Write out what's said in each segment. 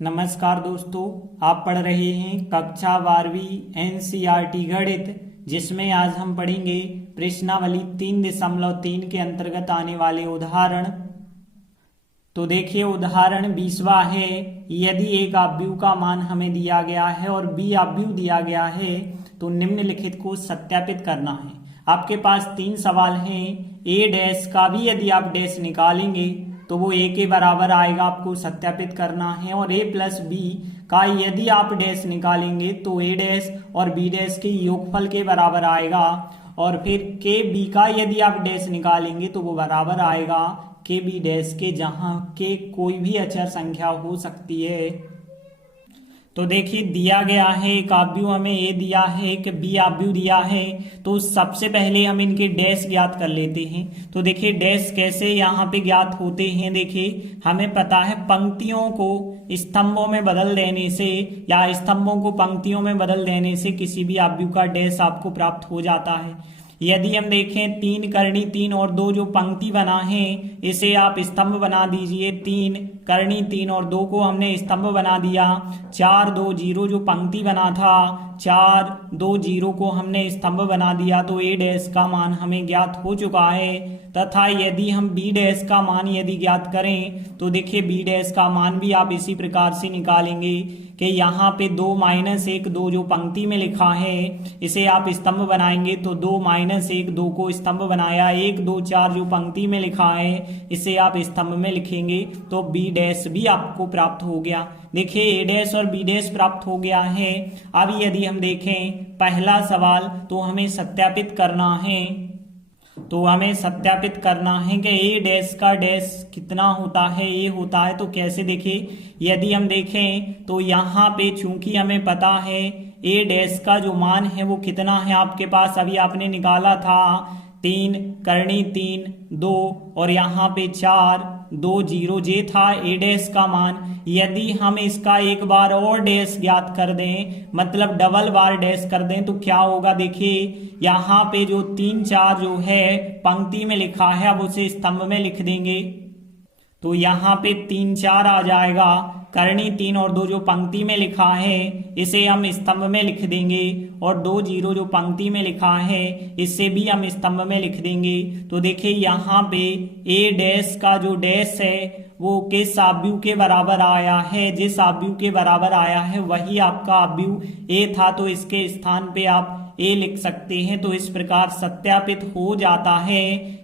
नमस्कार दोस्तों, आप पढ़ रहे हैं कक्षा 12वीं एनसीईआरटी गणित, जिसमें आज हम पढ़ेंगे प्रश्नावली 3.3 के अंतर्गत आने वाले उदाहरण। तो देखिए उदाहरण 20वां है। यदि एक आव्यूह का मान हमें दिया गया है और बी आव्यूह दिया गया है तो निम्नलिखित को सत्यापित करना है। आपके पास 3 सवाल हैं। ए डैश का भी यदि आप डैश निकालेंगे तो वो ए के बराबर आएगा, आपको सत्यापित करना है। और ए प्लस बी का यदि आप डैश निकालेंगे तो ए डैश और बी डैश के योगफल के बराबर आएगा। और फिर के बी का यदि आप डैश निकालेंगे तो वो बराबर आएगा के बी डैश के, जहां के कोई भी अचर संख्या हो सकती है। तो देखिए दिया गया है एक आव्यूह हमें ए दिया है, एक बी आव्यूह दिया है। तो सबसे पहले हम इनके डैश ज्ञात कर लेते हैं। तो देखिए डैश कैसे यहाँ पे ज्ञात होते हैं। देखिए हमें पता है पंक्तियों को स्तंभों में बदल देने से या स्तंभों को पंक्तियों में बदल देने से किसी भी आव्यूह का डैश आपको प्राप्त हो जाता है। यदि हम देखें 3 करनी 3 और 2 जो पंक्ति बना है इसे आप स्तंभ बना दीजिए। 3 करनी 3 और 2 को हमने स्तंभ बना दिया। 4 2 0 जो पंक्ति बना था 4 2 0 को हमने स्तंभ बना दिया। तो ए डैश का मान हमें ज्ञात हो चुका है। तथा यदि हम बी डैश का मान यदि ज्ञात करें तो देखिए बी डैश का मान भी आप इसी प्रकार से निकालेंगे कि यहाँ पे 2 - 1 2 जो पंक्ति में लिखा है इसे आप स्तंभ बनाएंगे। तो 2 - 1 2 को स्तंभ बनाया। 1 2 4 जो पंक्ति में लिखा है इसे आप स्तंभ में लिखेंगे तो बी डैश भी आपको प्राप्त हो गया। देखिए ए डैश और बी डैश प्राप्त हो गया है। अब यदि हम देखें पहला सवाल तो हमें सत्यापित करना है। तो हमें सत्यापित करना है कि ए डैश का डैश कितना होता है, ए होता है। तो कैसे देखिए यदि हम देखें तो यहाँ पे चूंकि हमें पता है ए डैश का जो मान है वो कितना है, आपके पास अभी आपने निकाला था 3 करनी 3 2 और यहाँ पे 4 2 0 जे था ए डैश का मान। यदि हम इसका एक बार और डैश ज्ञात कर दें, मतलब डबल बार डैश कर दें तो क्या होगा। देखिए यहाँ पे जो 3 4 जो है पंक्ति में लिखा है अब उसे स्तंभ में लिख देंगे। तो यहाँ पे 3 4 आ जाएगा। करनी 3 और 2 जो पंक्ति में लिखा है इसे हम स्तंभ में लिख देंगे। और 2 0 जो पंक्ति में लिखा है इसे भी हम स्तंभ में लिख देंगे। तो देखिए यहाँ पे ए डैश का जो डैश है वो किस आव्यूह के बराबर आया है, जिस आव्यूह के बराबर आया है वही आपका आव्यूह ए था। तो इसके स्थान पे आप ए लिख सकते हैं। तो इस प्रकार सत्यापित हो जाता है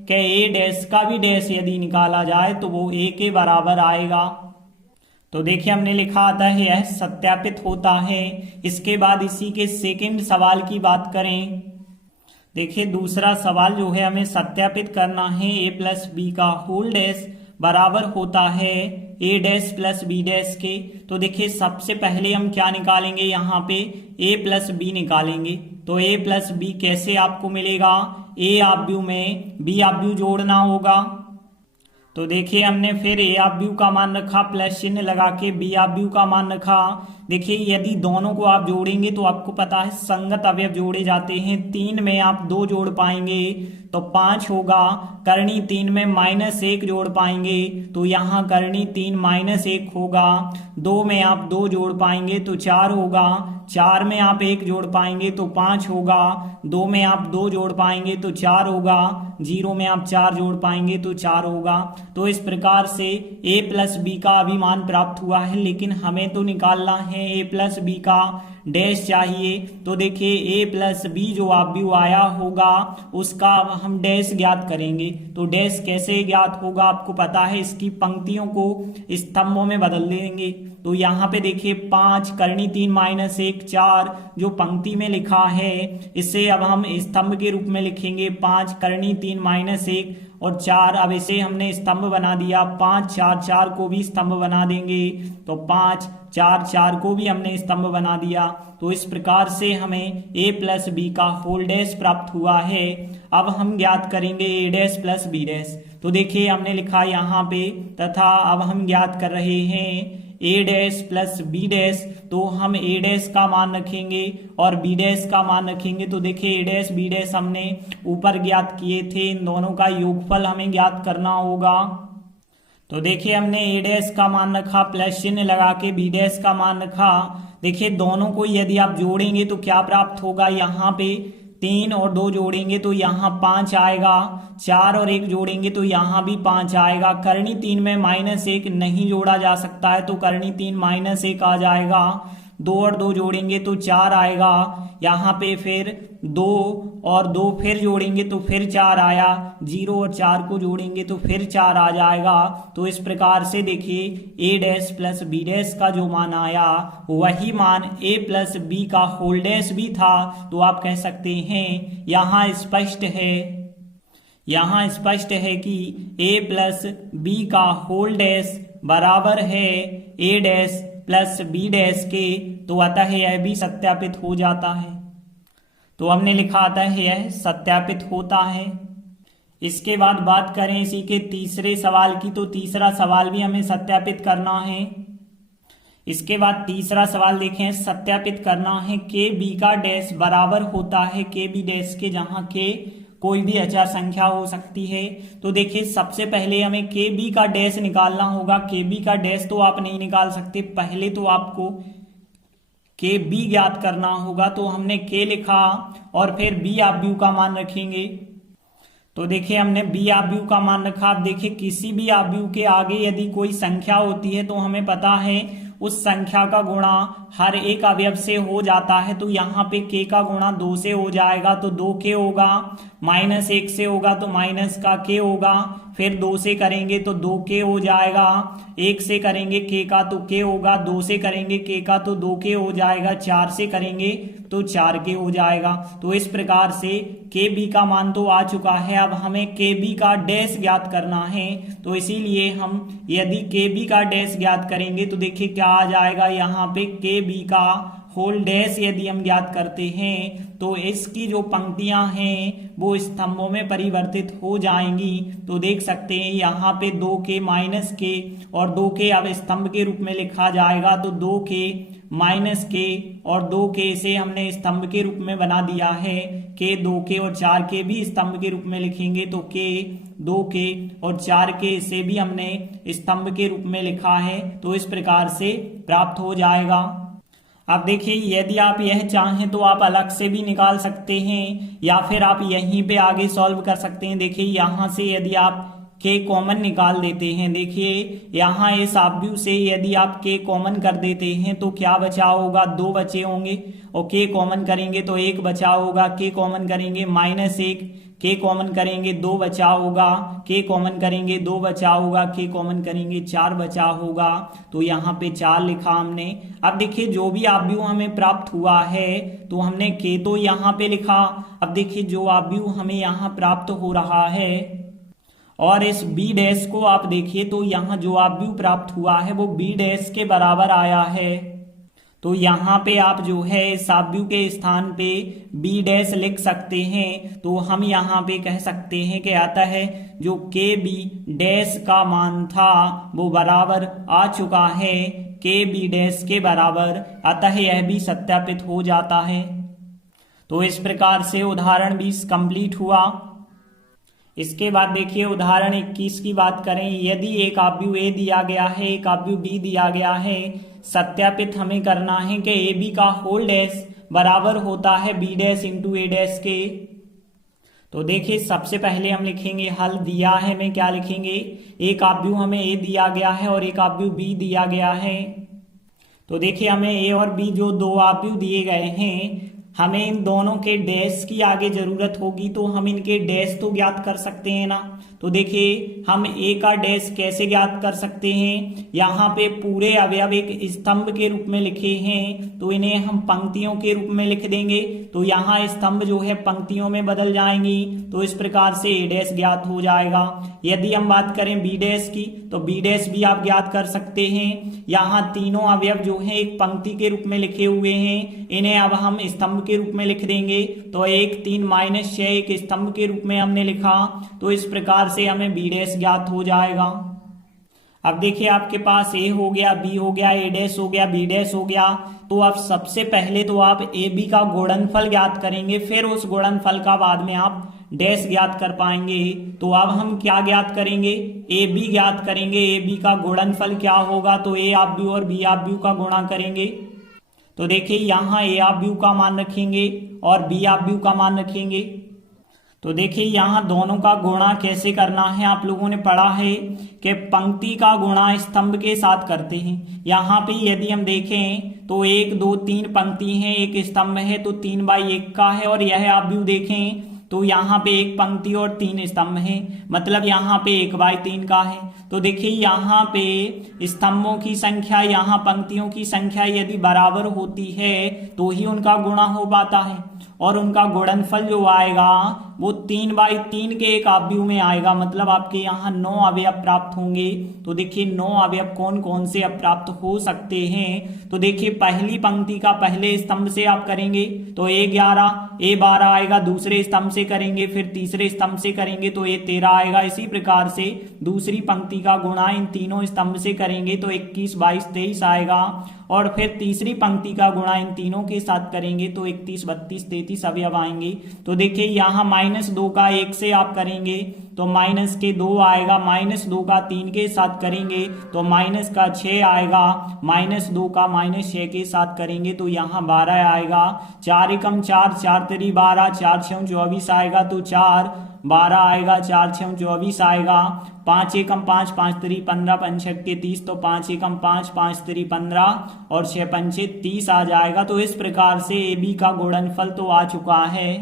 कि ए डैश का भी डैश यदि निकाला जाए तो वो ए के बराबर आएगा। तो देखिए हमने लिखा आता है यह सत्यापित होता है। इसके बाद इसी के सेकंड सवाल की बात करें। देखिए दूसरा सवाल जो है हमें सत्यापित करना है ए प्लस बी का होल डैश बराबर होता है ए डैश प्लस बी डैश के। तो देखिए सबसे पहले हम क्या निकालेंगे, यहाँ पे ए प्लस बी निकालेंगे। तो ए प्लस बी कैसे आपको मिलेगा, ए आव्यूह में बी आव्यूह जोड़ना होगा। तो देखिए हमने फिर ए आव्यूह का मान रखा, प्लस चिन्ह लगा के बी आव्यूह का मान रखा। देखिए यदि दोनों को आप जोड़ेंगे तो आपको पता है संगत अवयव जोड़े जाते हैं। 3 में आप 2 जोड़ पाएंगे तो 5 होगा। करनी 3 में -1 जोड़ पाएंगे तो यहाँ करनी 3 -1 होगा। 2 में आप 2 जोड़ पाएंगे तो 4 होगा। 4 में आप 1 जोड़ पाएंगे तो 5 होगा। 2 में आप 2 जोड़ पाएंगे तो 4 होगा। 0 में आप 4 जोड़ पाएंगे तो 4 होगा। तो इस प्रकार से ए प्लस बी का अभी मान प्राप्त हुआ है, लेकिन हमें तो निकालना है ए प्लस बी का डैश चाहिए। तो देखिए ए प्लस बी जो आव्यूह आया होगा उसका हम डैश ज्ञात करेंगे। तो डैश कैसे ज्ञात होगा, आपको पता है इसकी पंक्तियों को स्तंभों में बदल देंगे। तो यहाँ पे देखिए 5 करनी 3 -1 4 जो पंक्ति में लिखा है इसे अब हम स्तंभ के रूप में लिखेंगे। 5 करनी 3 -1 और 4, अब इसे हमने स्तंभ बना दिया। 5 4 4 को भी स्तंभ बना देंगे। तो 5 4 4 को भी हमने स्तंभ बना दिया। तो इस प्रकार से हमें ए प्लस बी का होल डैश प्राप्त हुआ है। अब हम ज्ञात करेंगे ए डैश प्लस बी डैश। तो देखिए हमने लिखा यहाँ पे, तथा अब हम ज्ञात कर रहे हैं ए डैश प्लस बी डैश। तो हम ए डैश का मान रखेंगे और बी डैश का मान रखेंगे। तो देखिए ए डैश बी डैश हमने ऊपर ज्ञात किए थे, इन दोनों का योगफल हमें ज्ञात करना होगा। तो देखिए हमने ए डैश का मान रखा, प्लस चिन्ह लगा के बी डैश का मान रखा। देखिए दोनों को यदि आप जोड़ेंगे तो क्या प्राप्त होगा, यहाँ पे 3 और 2 जोड़ेंगे तो यहाँ 5 आएगा, 4 और 1 जोड़ेंगे तो यहाँ भी 5 आएगा। करनी 3 में -1 नहीं जोड़ा जा सकता है तो करनी 3 -1 आ जाएगा। 2 और 2 जोड़ेंगे तो 4 आएगा, यहाँ पे फिर 2 और 2 फिर जोड़ेंगे तो फिर 4 आया, 0 और 4 को जोड़ेंगे तो फिर 4 आ जाएगा। तो इस प्रकार से देखिए ए डैश प्लस बी डैश का जो मान आया वही मान ए प्लस बी का होल डैश भी था। तो आप कह सकते हैं यहाँ स्पष्ट है कि ए प्लस बी का होल डैश बराबर है ए डैश प्लस बी डैश के। तो अतः यह भी सत्यापित हो जाता है। तो हमने लिखा अतः यह सत्यापित होता है। इसके बाद बात करें इसी के तीसरे सवाल की, तो तीसरा सवाल भी हमें सत्यापित करना है। इसके बाद तीसरा सवाल देखें, सत्यापित करना है के बी का डैश बराबर होता है के बी डैश के, जहां के कोई भी अचर संख्या हो सकती है। तो देखिए सबसे पहले हमें के बी का डैश निकालना होगा। के बी का डैश तो आप नहीं निकाल सकते, पहले तो आपको के बी ज्ञात करना होगा। तो हमने के लिखा और फिर बी आव्यूह का मान रखेंगे। तो देखिए हमने बी आव्यूह का मान रखा। अब देखिए किसी भी आव्यूह के आगे यदि कोई संख्या होती है तो हमें पता है उस संख्या का गुणा हर एक अवयव से हो जाता है। तो यहाँ पे के का गुणा 2 से हो जाएगा तो 2 के होगा, -1 से होगा तो माइनस का के होगा, फिर 2 से करेंगे तो 2 के हो जाएगा, 1 से करेंगे के का तो के होगा, 2 से करेंगे के का तो 2 के हो जाएगा, 4 से करेंगे तो 4 के हो जाएगा। तो इस प्रकार से के बी का मान तो आ चुका है। अब हमें के बी का डैश ज्ञात करना है। तो इसीलिए हम यदि के बी का डैश ज्ञात करेंगे तो देखिए क्या आ जाएगा, यहाँ पे के बी का होल डैश यदि हम ज्ञात करते हैं तो इसकी जो पंक्तियां हैं वो स्तंभों में परिवर्तित हो जाएंगी। तो देख सकते हैं यहाँ पे 2 के माइनस के और 2 के अब स्तंभ के रूप में लिखा जाएगा। तो 2 के माइनस के और 2 के इसे हमने स्तंभ के रूप में बना दिया है। के 2 के और 4 के भी स्तंभ के रूप में लिखेंगे तो के 2 के और 4 के इसे भी हमने स्तंभ के रूप में लिखा है। तो इस प्रकार से प्राप्त हो जाएगा। अब देखिए यदि आप यह चाहें तो आप अलग से भी निकाल सकते हैं या फिर आप यहीं पे आगे सॉल्व कर सकते हैं। देखिए यहाँ से यदि आप के कॉमन निकाल देते हैं, देखिए यहाँ इस आव्यूह से यदि आप के कॉमन कर देते हैं तो क्या बचा होगा, 2 बचे होंगे और के कॉमन करेंगे तो 1 बचा होगा, के कॉमन करेंगे -1, के कॉमन करेंगे 2 बचा होगा, के कॉमन करेंगे 2 बचा होगा, के कॉमन करेंगे 4 बचा होगा। तो यहाँ पे 4 लिखा हमने। अब देखिए जो भी आव्यूह हमें प्राप्त हुआ है तो हमने के तो यहाँ पे लिखा। अब देखिए जो आव्यूह हमें यहाँ प्राप्त हो रहा है और इस बी डैश को आप देखिए तो यहाँ जो आव्यूह प्राप्त हुआ है वो बी डैश के बराबर आया है। तो यहाँ पे आप जो है इस आव्यूह के स्थान पे बी डैश लिख सकते हैं। तो हम यहाँ पे कह सकते हैं कि आता है जो के बी डैश का मान था वो बराबर आ चुका है के बी डैश के बराबर, अतः यह भी सत्यापित हो जाता है। तो इस प्रकार से उदाहरण 20 कंप्लीट हुआ। इसके बाद देखिए उदाहरण 21 की बात करें। यदि एक आव्यूह ए दिया गया है, एक आव्यूह बी दिया गया है, सत्यापित हमें करना है कि ए बी का होल डैश बराबर होता है बी डैश इंटू ए डैश के। तो देखिए सबसे पहले हम लिखेंगे हल दिया है में क्या लिखेंगे, एक आव्यूह हमें ए दिया गया है और एक आव्यूह बी दिया गया है। तो देखिए हमें ए और बी जो 2 आव्यूह दिए गए हैं, हमें इन दोनों के डैश की आगे जरूरत होगी। तो हम इनके डैश तो ज्ञात कर सकते हैं ना। तो देखिए हम ए का डैश कैसे ज्ञात कर सकते हैं, यहाँ पे पूरे अवयव एक स्तंभ के रूप में लिखे हैं तो इन्हें हम पंक्तियों के रूप में लिख देंगे। तो यहाँ स्तंभ जो है पंक्तियों में बदल जाएंगी। तो इस प्रकार से ए डैश ज्ञात हो जाएगा। यदि हम बात करें बी डैश की तो बी डैश भी आप ज्ञात कर सकते हैं। यहाँ तीनों अवयव जो है एक पंक्ति के रूप में लिखे हुए हैं, इन्हें अब हम स्तंभ के रूप में लिख देंगे। तो 1 3 -6 एक स्तंभ के रूप में हमने लिखा। तो इस प्रकार से हमें बी डैश ज्ञात हो जाएगा। अब देखिए आपके पास ए हो गया, बी हो गया, ए डैश हो गया, बी डैश हो गया। तो अब सबसे पहले तो आप ए बी का गुणनफल ज्ञात करेंगे, फिर उस गुणनफल का बाद में आप डैश ज्ञात कर पाएंगे। तो अब हम क्या ज्ञात करेंगे, ए बी ज्ञात करेंगे। ए बी का गुणनफल क्या होगा, तो ए ऑफ बी और बी ऑफ बी का गुणा करेंगे। तो देखिए यहाँ ए ऑफ बी का मान रखेंगे और बी ऑफ बी का मान रखेंगे। तो देखिए यहाँ दोनों का गुणा कैसे करना है, आप लोगों ने पढ़ा है कि पंक्ति का गुणा स्तंभ के साथ करते हैं। यहाँ पे यदि हम देखें तो 1 2 3 पंक्ति है, एक स्तंभ है, तो 3/1 का है। और यह आप व्यू देखें तो यहाँ पे एक पंक्ति और 3 स्तंभ है, मतलब यहाँ पे 1/3 का है। तो देखिए यहाँ पे स्तंभों की संख्या, यहाँ पंक्तियों की संख्या यदि बराबर होती है तो ही उनका गुणा हो पाता है, और उनका गुणनफल जो आएगा वो 3/3 के एक अवयव में आएगा, मतलब आपके यहाँ 9 अवयव प्राप्त होंगे। तो देखिए 9 अवयव कौन कौन से अब प्राप्त हो सकते हैं। तो देखिए पहली पंक्ति का पहले स्तंभ से आप करेंगे तो A11 A12 आएगा, दूसरे स्तंभ से करेंगे, फिर तीसरे स्तंभ से करेंगे तो A13 आएगा। इसी प्रकार से दूसरी पंक्ति का गुणा इन तीनों स्तंभ से करेंगे तो 21 22 23 आएगा, और फिर तीसरी पंक्ति का गुणा इन तीनों के साथ करेंगे तो 31 32 33 अवयव आएंगे। तो देखिए यहाँ -2 का 1 से आप करेंगे तो -2 आएगा, -2 का 3 के साथ करेंगे तो -6 आएगा, -2 का -6 के साथ करेंगे तो यहाँ 12 आएगा। 4 एकम 4 4 3 12 4 6 24 आएगा, तो 4 12 आएगा, 4 6 24 आएगा। 5 एकम 5 5 3 15 5 6 30, तो 5 एकम 5 5 3 15 और 6 पंचे 30 आ जाएगा। तो इस प्रकार से ए बी का गुणनफल तो आ चुका है।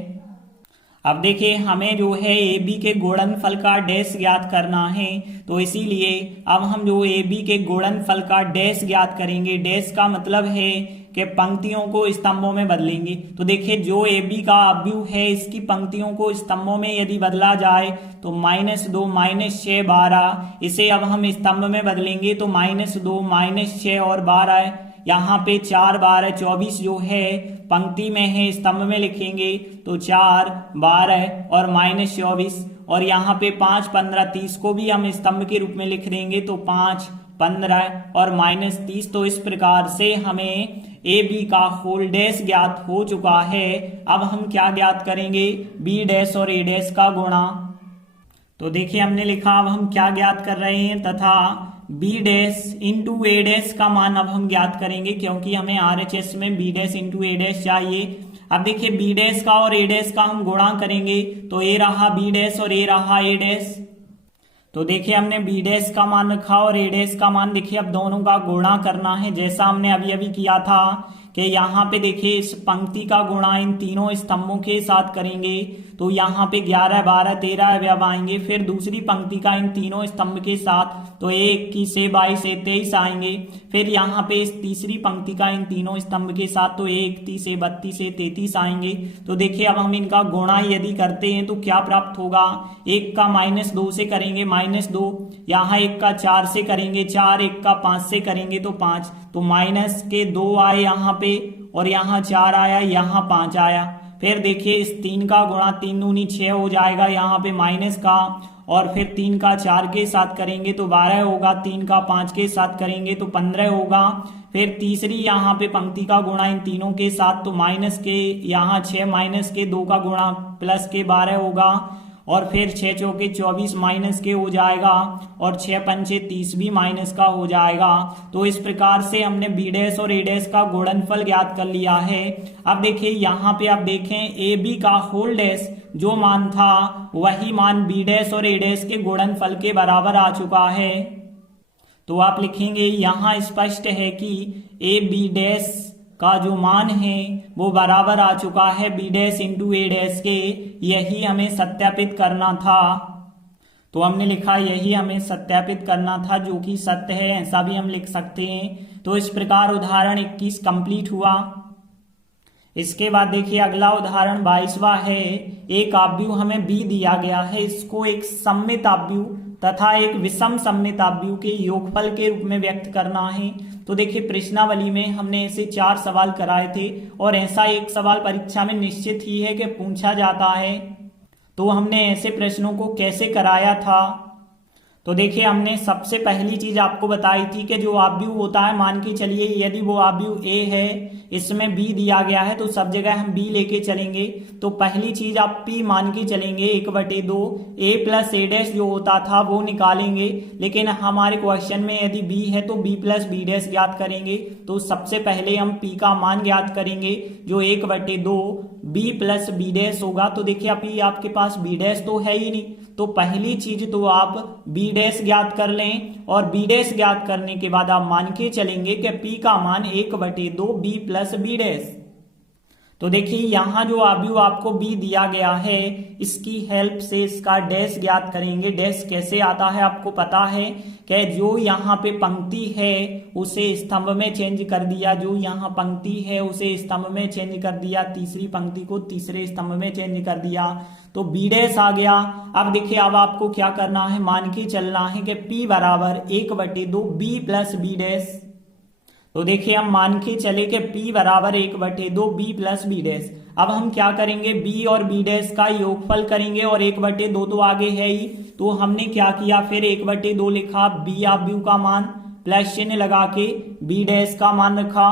अब देखिए हमें जो है ए बी के गुणनफल का डैश ज्ञात करना है, तो इसीलिए अब हम जो ए बी के गुणनफल का डैश ज्ञात करेंगे। डैश का मतलब है कि पंक्तियों को स्तंभों में बदलेंगे। तो देखिए जो ए बी का अवयव है इसकी पंक्तियों को स्तंभों में यदि बदला जाए तो -2 -6 12, इसे अब हम स्तंभ में बदलेंगे तो -2 -6 और 12, यहाँ पे 4 12 24 जो है पंक्ति में है, स्तंभ में लिखेंगे तो 4 12 और -24, और यहाँ पे 5 15 30 को भी हम स्तंभ के रूप में लिख देंगे तो 5 15 और -30। तो इस प्रकार से हमें ए बी का होल डैश ज्ञात हो चुका है। अब हम क्या ज्ञात करेंगे, बी डैश और ए डैश का गुणा। तो देखिए हमने लिखा, अब हम क्या ज्ञात कर रहे हैं, तथा बी डैश इंटू ए डैश का मान अब हम ज्ञात करेंगे, क्योंकि हमें RHS में बी डैश इंटू ए डैश चाहिए। अब देखिए बी डैश का और ए डैश का हम गुणा करेंगे तो ए रहा बी डैश और ए रहा ए डैश। तो देखिए हमने बी डैश का मान रखा और ए डैश का मान, देखिए अब दोनों का गुणा करना है, जैसा हमने अभी अभी किया था कि यहाँ पे देखिए इस पंक्ति का गुणा इन तीनों स्तंभों के साथ करेंगे तो यहाँ पे 11 12 13 अवयव आएंगे। फिर दूसरी पंक्ति का इन तीनों स्तंभ के साथ तो 21 से 22 से 23 आएंगे। फिर यहाँ पे इस तीसरी पंक्ति का इन तीनों स्तंभ के साथ तो 31 से 32 से 33 आएंगे। तो देखिए अब हम इनका गुणा यदि करते हैं तो क्या प्राप्त होगा, 1 का -2 से करेंगे -2, यहाँ 1 का 4 से करेंगे 4, 1 का 5 से करेंगे तो 5, तो -2 आए यहाँ पे, और यहाँ 4 आया, यहाँ 5 आया। फिर देखिए इस 3 का गुणा 3 दूनी 6 हो जाएगा, यहाँ पे माइनस का, और फिर 3 का 4 के साथ करेंगे तो 12 होगा, 3 का 5 के साथ करेंगे तो 15 होगा। फिर तीसरी यहाँ पे पंक्ति का गुणा इन तीनों के साथ तो माइनस के, यहाँ 6 -2 का गुणा प्लस के 12 होगा, और फिर 6 चौके 24 माइनस के हो जाएगा, और 6 पंचे 30 भी माइनस का हो जाएगा। तो इस प्रकार से हमने बी डैश और ए डैश का गुणनफल ज्ञात कर लिया है। अब देखिए यहाँ पे आप देखें ए बी का होल डैश जो मान था वही मान बी डैश और ए डैश के गुणनफल के बराबर आ चुका है। तो आप लिखेंगे यहाँ स्पष्ट है कि ए बी डैश का जो मान है वो बराबर आ चुका है बी डैश इंटू ए डैश के। यही हमें सत्यापित करना था। तो हमने लिखा यही हमें सत्यापित करना था, जो कि सत्य है, ऐसा भी हम लिख सकते हैं। तो इस प्रकार उदाहरण 21 कंप्लीट हुआ। इसके बाद देखिए अगला उदाहरण 22वां है। एक अवयव हमें बी दिया गया है, इसको एक सममित अवयव तथा एक विषम सममित अवयव के योगफल के रूप में व्यक्त करना है। तो देखिए प्रश्नावली में हमने ऐसे 4 सवाल कराए थे, और ऐसा एक सवाल परीक्षा में निश्चित ही है कि पूछा जाता है। तो हमने ऐसे प्रश्नों को कैसे कराया था, तो देखिए हमने सबसे पहली चीज आपको बताई थी कि जो आव्यूह होता है, मान के चलिए यदि वो आव्यूह ए है, इसमें बी दिया गया है, तो सब जगह हम बी लेके चलेंगे। तो पहली चीज आप पी मान के चलेंगे 1/2, ए प्लस ए डैश जो होता था वो निकालेंगे। लेकिन हमारे क्वेश्चन में यदि बी है तो बी प्लस बी डैश ज्ञात करेंगे। तो सबसे पहले हम पी का मान ज्ञात करेंगे जो 1/2 बी प्लस बी डैश होगा। तो देखिए अभी आपके पास बी डैश तो है ही नहीं, तो पहली चीज तो आप बी डैश ज्ञात कर लें, और बी डैश ज्ञात करने के बाद आप मान के चलेंगे कि पी का मान 1/2 बी प्लस बी डैश। तो देखिए यहां जो आव्यूह आपको बी दिया गया है, इसकी हेल्प से इसका डैश ज्ञात करेंगे। डैश कैसे आता है आपको पता है कि जो यहाँ पे पंक्ति है उसे स्तंभ में चेंज कर दिया, जो यहाँ पंक्ति है उसे स्तंभ में चेंज कर दिया, तीसरी पंक्ति को तीसरे स्तंभ में चेंज कर दिया, तो बी डैश आ गया। अब देखिए अब आपको क्या करना है, मान के चलना है कि P बराबर 1/2 बी प्लस बी डैश। तो देखिए हम मान के चले कि P बराबर 1/2 बी प्लस बी डैश। अब हम क्या करेंगे, B और B डैश का योगफल करेंगे, और 1/2 तो आगे है ही, तो हमने क्या किया फिर 1/2 लिखा, B आव्यूह का मान प्लस चिन्ह लगा के B डैश का मान रखा।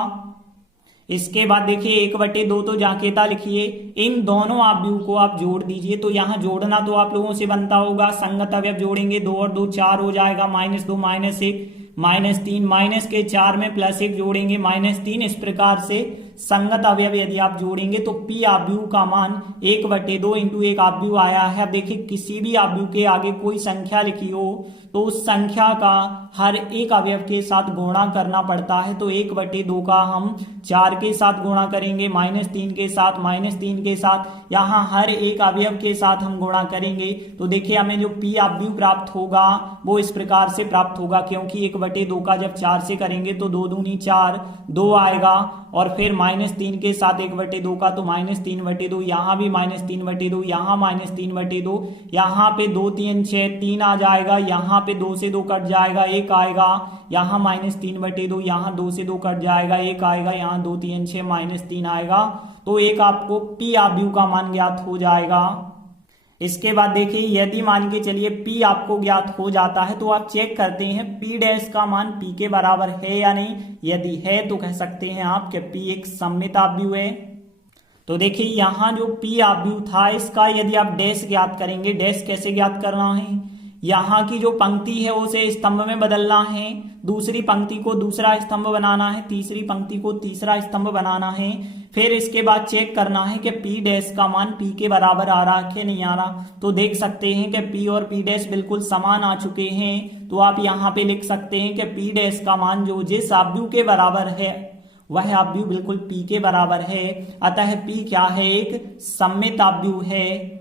इसके बाद देखिए 1/2 तो जाके था, लिखिए इन दोनों आव्यूह को आप जोड़ दीजिए। तो यहाँ जोड़ना तो आप लोगों से बनता होगा, संगत अवयव जोड़ेंगे, 2 और 2 4 हो जाएगा, -2 -1 -3, माइनस के 4 में +1 जोड़ेंगे -3। इस प्रकार से संगत अवयव यदि आप जोड़ेंगे तो P आव्यूह का मान 1/2 इंटू एक आव्यूह आया है। अब देखिए किसी भी आव्यूह के आगे कोई संख्या लिखी हो तो उस संख्या का हर एक अवयव के साथ गुणा करना पड़ता है। तो 1/2 का हम 4 के साथ गुणा करेंगे, -3 के साथ, -3 के साथ, यहाँ हर एक अवयव के साथ हम गुणा करेंगे। तो देखिए हमें जो P आव्यूह प्राप्त होगा वो इस प्रकार से प्राप्त होगा, क्योंकि 1/2 का जब 4 से करेंगे तो 2 दूनी 4, 2 आएगा, और फिर -3 के साथ 1/2 का तो -3/2, यहाँ भी -3/2, यहाँ -3/2, यहाँ पे 2 3 6 3 आ जाएगा, यहाँ पे 2 से 2 कट जाएगा 1 आएगा, यहाँ -3/2, यहाँ 2 से 2 कट जाएगा 1 आएगा, यहाँ 2 3 6 -3 आएगा। तो एक आपको P आव्यूह का मान ज्ञात हो जाएगा। इसके बाद देखिए यदि मान के चलिए P आपको ज्ञात हो जाता है तो आप चेक करते हैं P डैश का मान P के बराबर है या नहीं। यदि है तो कह सकते हैं आप कि P एक सममित आव्यूह है। तो देखिए यहाँ जो P आव्यूह था इसका यदि आप डैश ज्ञात करेंगे, डैश कैसे ज्ञात करना है, यहाँ की जो पंक्ति है उसे स्तंभ में बदलना है, दूसरी पंक्ति को दूसरा स्तंभ बनाना है, तीसरी पंक्ति को तीसरा स्तंभ बनाना है, फिर इसके बाद चेक करना है कि P डैश का मान P के बराबर आ रहा है कि नहीं आ रहा। तो देख सकते हैं कि P और P डैश बिल्कुल समान आ चुके हैं। तो आप यहाँ पे लिख सकते हैं कि P डैश का मान जो जिस आव्यूह के बराबर है वह आव्यूह बिल्कुल P के बराबर है, अतः P क्या है, एक सममित आव्यूह है।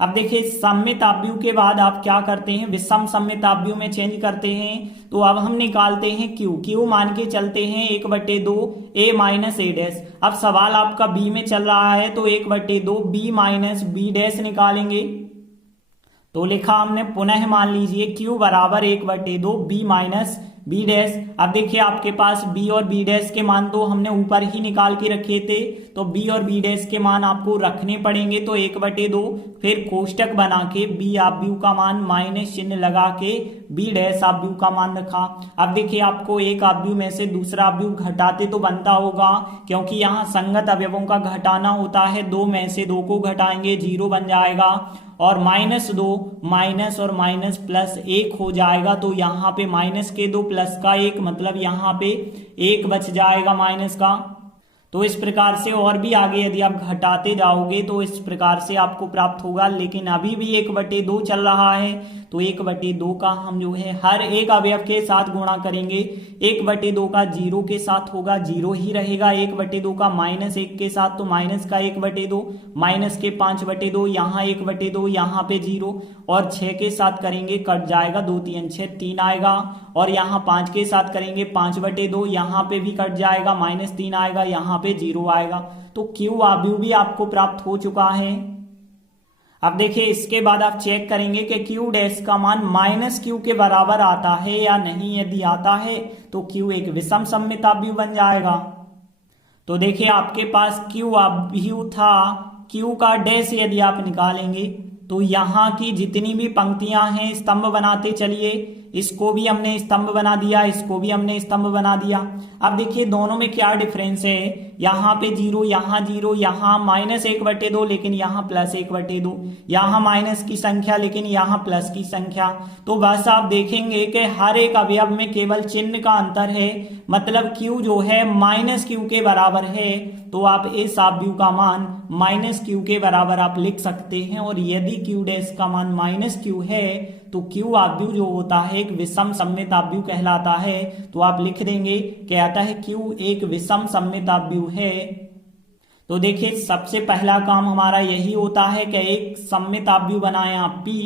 अब देखिए सममित आव्यूह के बाद आप क्या करते हैं, विषम सममित आव्यूह में चेंज करते हैं। तो अब हम निकालते हैं Q मान के चलते हैं 1/2 A माइनस A डैश। अब सवाल आपका B में चल रहा है तो 1/2 B माइनस B डैश निकालेंगे। तो लिखा हमने, पुनः मान लीजिए Q बराबर 1/2 B माइनस B डैश। अब देखिए आपके पास B और B डैश के मान तो हमने ऊपर ही निकाल के रखे थे, तो B और B डैश के मान आपको रखने पड़ेंगे। तो 1/2 फिर कोष्टक बना के B आव्यूह का मान माइनस चिन्ह लगा के B डैश आव्यूह का मान रखा। अब देखिए आपको एक आव्यूह में से दूसरा आव्यूह घटाते तो बनता होगा, क्योंकि यहाँ संगत अवयवों का घटाना होता है, 2 में से 2 को घटाएंगे 0 बन जाएगा, और -2 माइनस और माइनस +1 हो जाएगा। तो यहाँ पे माइनस के 2 प्लस का 1 मतलब यहाँ पे 1 बच जाएगा माइनस का। तो इस प्रकार से और भी आगे यदि आप घटाते जाओगे तो इस प्रकार से आपको प्राप्त होगा। लेकिन अभी भी 1/2 चल रहा है, तो 1/2 का हम जो है हर एक अवयव के साथ गुणा करेंगे। 1/2 का 0 के साथ होगा, 0 ही रहेगा। 1/2 का -1 के साथ तो माइनस का 1/2, माइनस के 5/2, यहाँ 1/2, यहाँ पे 0, और 6 के साथ करेंगे कट जाएगा, 2 3 6 3 आएगा, और यहाँ 5 के साथ करेंगे 5/2, यहाँ पे भी कट जाएगा, -3 आएगा, यहाँ पे 0 आएगा। तो Q आव्यूह भी आपको प्राप्त हो चुका है। अब देखिए इसके बाद आप चेक करेंगे कि Q डैश का मान -Q के बराबर आता है या नहीं। यदि आता है तो Q एक विषम सममित आव्यूह बन जाएगा। तो देखिए आपके पास Q आव्यूह था, Q का डैश यदि आप निकालेंगे तो यहाँ की जितनी भी पंक्तियां हैं स्तंभ बनाते चलिए। इसको भी हमने स्तंभ बना दिया, इसको भी हमने स्तंभ बना दिया। अब देखिए दोनों में क्या डिफरेंस है, यहाँ पे 0, यहाँ 0, यहाँ -1/2 लेकिन यहाँ +1/2, यहाँ माइनस की संख्या लेकिन यहाँ प्लस की संख्या। तो बस आप देखेंगे कि हर एक अवयव में केवल चिन्ह का अंतर है, मतलब q जो है -q के बराबर है, तो आप इस आव्यूह का मान -q के बराबर आप लिख सकते हैं। और यदि q डैश का मान -q है तो q आव्यूह जो होता है एक विषम सममित आव्यूह कहलाता है। तो आप लिख देंगे कि अतः q एक विषम सममित आव्यूह है। तो देखिए सबसे पहला काम हमारा यही होता है कि एक सममित आव्यूह बनाएं आप p,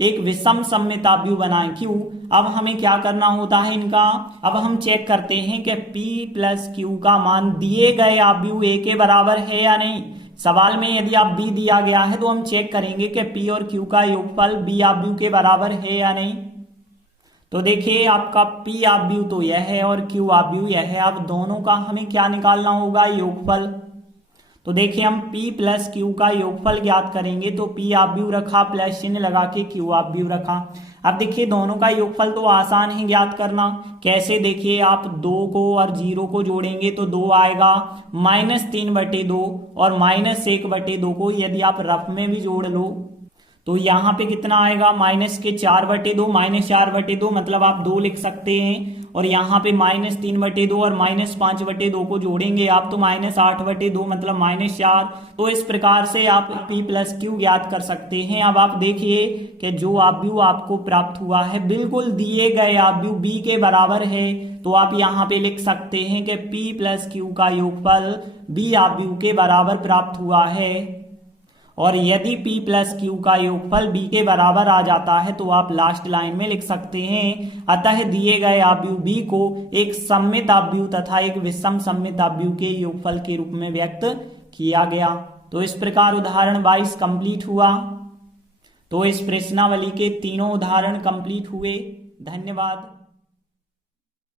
एक विषम सममित आव्यूह बनाएं q। अब हमें क्या करना होता है इनका, अब हम चेक करते हैं कि p प्लस q का मान दिए गए आव्यूह a के बराबर है या नहीं। सवाल में यदि आप b दिया गया है तो हम चेक करेंगे कि p और q का योगफल b आव्यूह के बराबर है या नहीं। तो देखिए आपका p आव्यूह तो यह है और q आव्यूह यह है। अब दोनों का हमें क्या निकालना होगा, योगफल। तो देखिए हम p प्लस q का योगफल ज्ञात करेंगे। तो p आव्यूह रखा, प्लस चिन्ह लगा के q आव्यूह रखा। अब देखिए दोनों का योगफल तो आसान है ज्ञात करना। कैसे, देखिए आप 2 को और 0 को जोड़ेंगे तो 2 आएगा, -3/2 और -1/2 को यदि आप रफ में भी जोड़ लो तो यहाँ पे कितना आएगा, -4/2, -4/2 मतलब आप 2 लिख सकते हैं। और यहाँ पे -3/2 और -5/2 को जोड़ेंगे आप तो -8/2 मतलब -4। तो इस प्रकार से आप p प्लस q ज्ञात कर सकते हैं। अब आप देखिए कि जो आव्यूह आपको प्राप्त हुआ है बिल्कुल दिए गए आव्यूह b के बराबर है। तो आप यहाँ पे लिख सकते हैं कि p प्लस q का योगफल b आव्यूह के बराबर प्राप्त हुआ है। और यदि p प्लस q का योगफल b के बराबर आ जाता है तो आप लास्ट लाइन में लिख सकते हैं, अतः दिए गए आव्यूह b को एक सममित आव्यूह तथा एक विषम सममित आव्यूह के योगफल के रूप में व्यक्त किया गया। तो इस प्रकार उदाहरण 22 कंप्लीट हुआ। तो इस प्रश्नावली के तीनों उदाहरण कंप्लीट हुए। धन्यवाद।